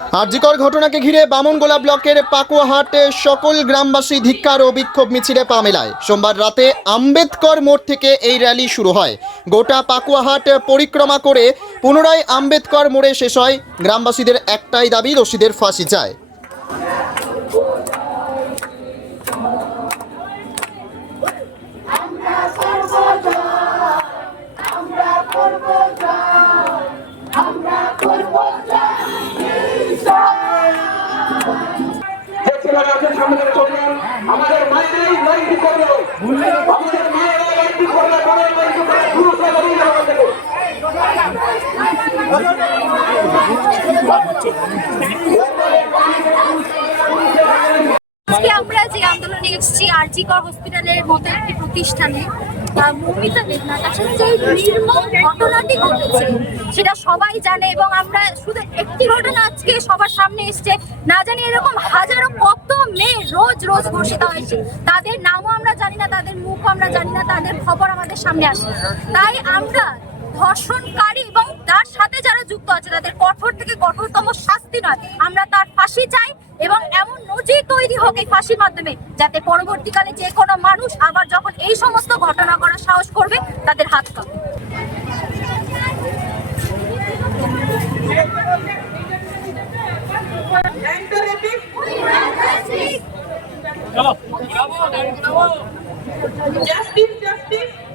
আরজিকর ঘটনাকে ঘিরে বামনগোলা ব্লকের পাকুয়াহাটে সকল গ্রামবাসী ধিক্কার ও বিক্ষোভ মিছিলে পা মেলায়। সোমবার রাতে আম্বেদকর মোড় থেকে এই র্যালি শুরু হয়। গোটা পাকুয়াহাট পরিক্রমা করে পুনরায় আম্বেদকর মোড়ে শেষ হয়। গ্রামবাসীদের একটাই দাবি, দোষীদের ফাঁসি চায়। ফেস্টিভ্যাল আছে সামনে চলবেন আমাদের মায়েরাই লাইনটি করল আমাদের মায়েরা লাইনটি করলে পরে লাইনটি করে পুরুষ বেরিয়ে যাওয়া থেকে আজকে আমরা যে আন্দোলনে এসেছি, আরজি কর হসপিটালের মতো একটি প্রতিষ্ঠানে মৌমিতা দেবনাথ আসলে যে নির্মম ঘটনাটি ঘটেছে, সেটা সবাই জানে এবং আমরা শুধু একটি ঘটনা আজকে সবার সামনে এসছে। না জানি এরকম হাজারো কত মেয়ে রোজ রোজ ঘোষিত হয়েছে। তাদের নামও আমরা জানি না, তাদের মুখও আমরা জানি না, তাদের খবর আমাদের সামনে আসে তাই আমরা ধর্ষণকারী এবং তার সাথে যারা যুক্ত আছে, তাদের কঠোর থেকে কঠোরতম শাস্তি নয়। আমরা তার ফাঁসি চাই এবং এমন নজির তৈরি হোক এই ফাঁসির মাধ্যমে যাতে পরবর্তীকালে যে কোনো মানুষ আবার যখন এই সমস্ত ঘটনা করার সাহস করবে তাদের হাত কাঁপবে Justice, justice.